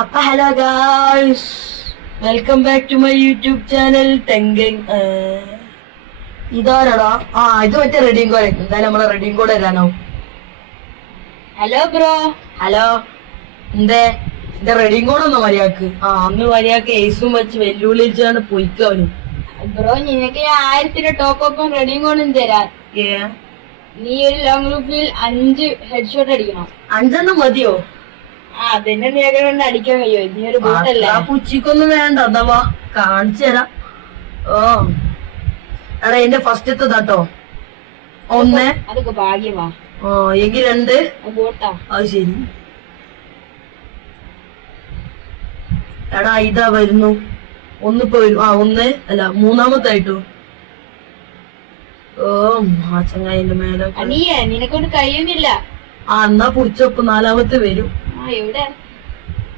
അപ്പൊ hello guys, welcome back to my YouTube channel തെങ്കങ്. ഇതാരടാ? ഇത് മറ്റേ റെഡിയും കോഡ്. എന്തായാലും നമ്മളെ റെഡിയും കോഡ് തരാനാവും. Hello bro. ഹലോ, എന്തേ എന്റെ റെഡിയും കോഡ് ഒന്നും മര്യാദക്ക്? അന്ന് മര്യാദക്ക് ഏസും വെച്ച് വെല്ലുവിളിച്ചാണ് പൊയ്ക്കവന്. ബ്രോ, നിനക്ക് ഞാൻ 1000 ടോപ്പ് റെഡിയും കൊണ്ടും തരാം. നീ ഒരു ലോങ് ഗ്രൂപ്പിൽ 5 ഹെഡ്ഷോട്ട് അടിക്കണം. 5 മതിയോ? അതിന്റെ നീയൊക്കെ കൊണ്ട് അടിക്കാൻ കഴിയോ? നീ ഒരു ബോട്ടല്ലേ? പുച്ചിക്കൊന്നും വേണ്ട, അഥവാ കാണിച്ചു തരാം. എടാ, എന്റെ ഫസ്റ്റത്തെ തട്ടോ 1. അതൊക്കെ ഭാഗ്യമാ. എങ്കിൽ 2. ബോട്ടാ. അത് ശരി. എടാ, ഇതാ വരുന്നു. ഒന്നിപ്പോ വരും. 1 അല്ല, 3-മത്തായിട്ടോ. ചങ്ങായിന്റെ മേലെ നീയേ നിനക്കൊണ്ട് കഴിയുന്നില്ല. എന്നാ പുടിച്ചപ്പോ 4-മത്തെ വരും. എവിടെ?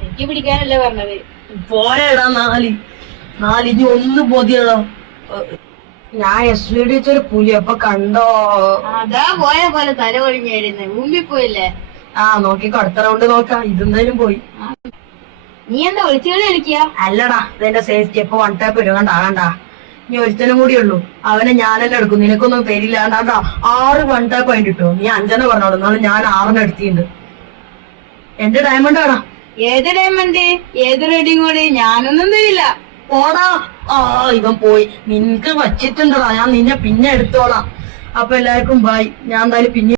എനിക്ക് പിടിക്കാനല്ലേ പറഞ്ഞത്. പോരടാ, 4 ഇനി 1 പോതിയടാ. ഞാൻ SVD വെച്ചൊരു പുലി അപ്പൊ കണ്ടോ? അതാ പോയ പോലെ തല ഒഴിഞ്ഞായിരുന്നു. മുമ്പിൽ പോയില്ലേ? നോക്കിക്കോ, അടുത്ത റൗണ്ട് നോക്കാം. ഇതെന്തായാലും പോയി. നീ എന്താ ഒളിച്ചുകളി കളിക്കുക? അല്ലടാ, ഇതെന്റെ സേഫ്റ്റി. എപ്പൊ 1 ടാപ്പ് വരും. കണ്ടാ ഇനി ഒരുത്തനും കൂടി ഉള്ളൂ. അവനെ ഞാൻ തന്നെ എടുക്കും. നിനക്കൊന്നും തരില്ല. കണ്ടാ 6 1 ടാപ്പ് ആയിട്ട് കിട്ടോ. നീ 5 പറഞ്ഞോളൂ. എന്നാലും ഞാൻ 6 എടുത്തിട്ടുണ്ട്. എന്റെ ഡയമണ്ട് ആടാ. ഏത് ഡയമണ്ട്? ഏത് റെഡിയും കൂടി? ഞാനൊന്നും തരില്ല. പോടാ. ഇവൻ പോയി. നിനക്ക് വച്ചിട്ടുണ്ടടാ. ഞാൻ നിന്നെ പിന്നെ എടുത്തോളാം. അപ്പൊ എല്ലാവർക്കും ബൈ. ഞാൻ എന്തായാലും പിന്നെ